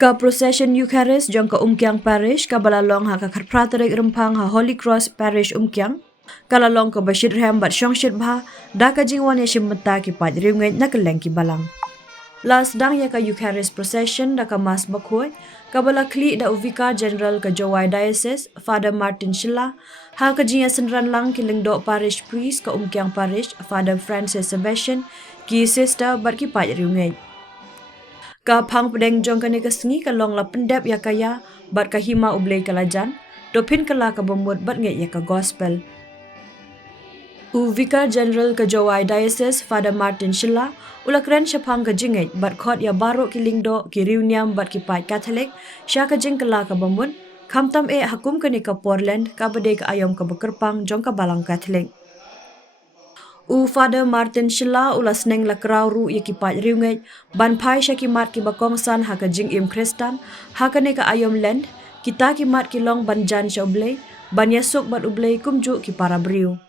Ka Proseshon Iukharist jong ka Umkiang Parish ka balalong ha ka Praterik Rempang ha Holy Cross Parish Umkiang kalalong ka Bashir Ham bat Shongshit Bha da ka jingwan ya shimta ki pat ringet na keleng ki balang. Last dang ya ka Iukharist Procession da ka mas bakhoy ka bala kli da Uvika General ka Jowai Diocese Father Martin Syllad ha ka jinya senran lang ki lingdo Parish Priest ka Umkiang Parish Father Francis Sebastian ki sister bat ki pat ringet. Ka phang pedeng jong kane kasengi ka long la pendep ya kaya bat ka hima ublei kalajan dopin kala ka bomut bat nge ya ka gospel. Vicar General ka Jowai Diocese Father Martin Syllad ula kren syapang ka jinget bat khot ya baru ki lingdo ki reunion bat ki pai Catholic sya ka jing kala ka bomut khamtam e hakum kane ka Portland ka bade ka ayom ka bekerpang jong ka balang Catholic. Father Martin Syllad ula sneng la krau ru ye ki pat riunget ban pai sya ki mat ki bakong san ha ka jing im Kristan ha ka ne ka ayom land kita ki mat ki long ban jan sya ublei ban yasuk bat ublei kumju ki para briu.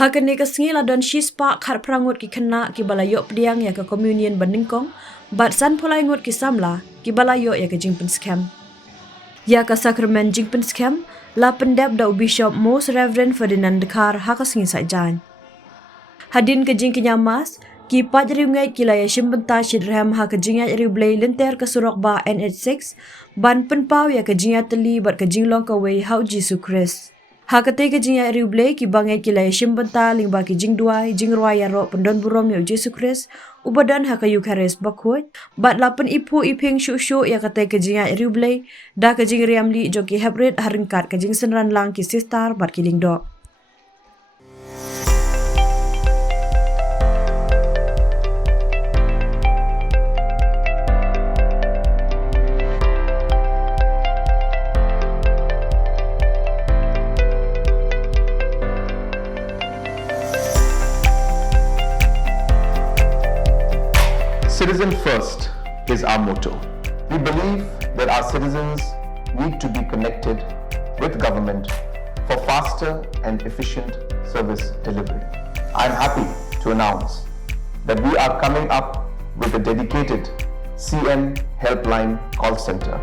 Ha ka ne ka sengi la don shispa khat prangut ki khana ki balayok pediang ya ka communion baningkong bat san pulai ngut ki samla ki balayok ya ka jing pen scam. Ya ka sakramen jing pen scam la pendep da Bishop Most Reverend Ferdinand Dekar ha ka sengi sajan. Hadin ke jing kinyamas ki pat riungai ki la ya shimbenta shidrem ha ka jingya riblei lenter ka surok ba NH6 ban penpau ya ka jingya teli bat ka jinglong ka wei hau Jesus Christ. Ha ka te ka jingya riblei ki bangai ki la ya shimbenta lingba ki jingduai jingroi ya ro pendon burom ya Jesus Christ ubadan ha ka Iukharist bakhoi bat lapen ipu iping shu ya ka te ka jingya riblei da ka jing riamli jo ki hebret haringkat ka jing senran lang ki sistar bat ki lingdo. Citizen first is our motto. We believe that our citizens need to be connected with government for faster and efficient service delivery. I am happy to announce that we are coming up with a dedicated CN helpline call center.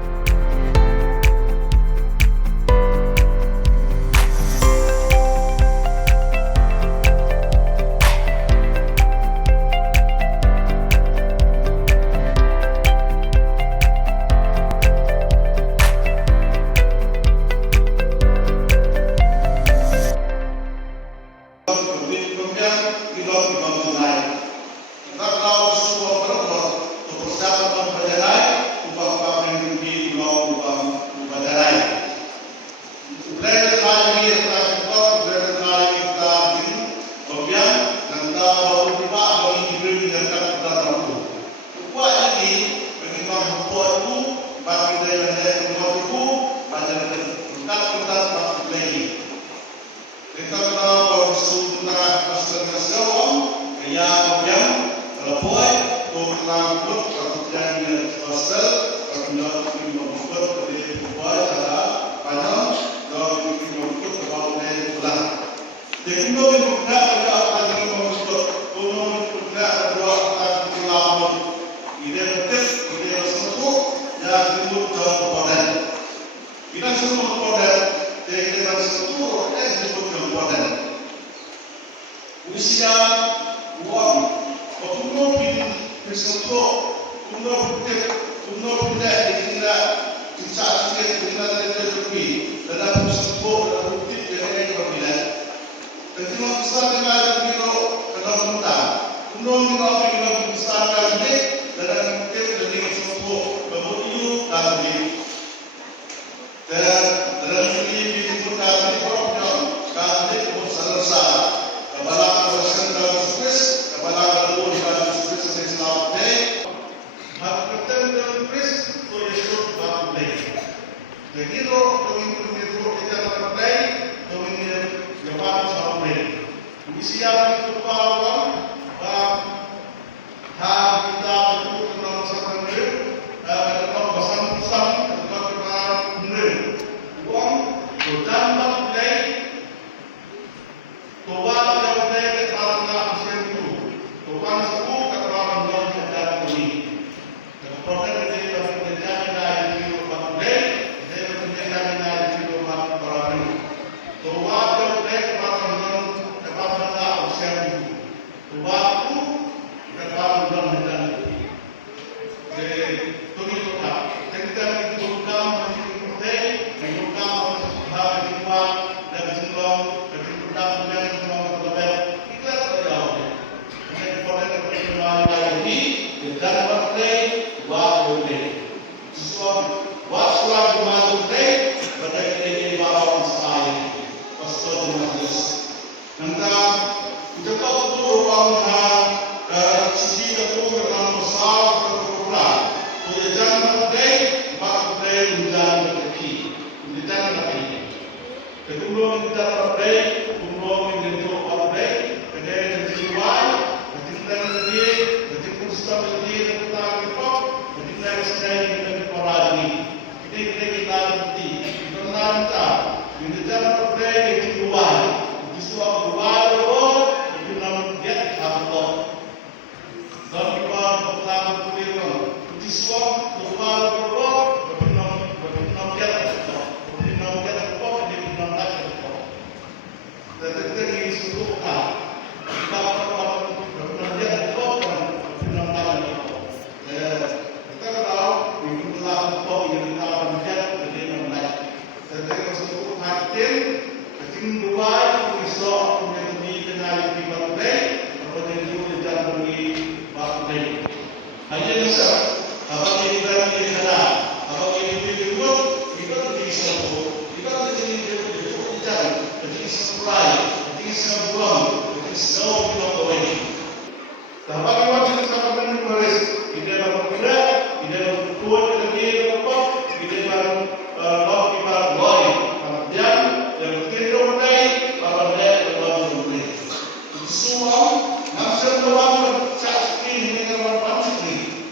Suam, nafsa luar saat ini dengan pancik.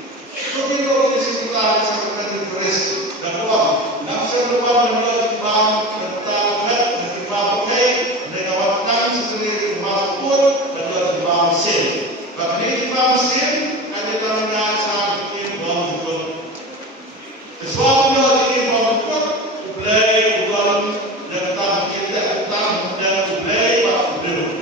Tapi kalau di sini kita sangat Iukharist, dan luar nafsa luar menjadi bang bertalat dipakai dengan waktu sendiri mampu dan di bang mesin. Bahkan ini bang mesin ada dalamnya saat ini bang pun. Sesuatu yang ini bang pun mulai bukan dan tak kita tak dan mulai bang belum.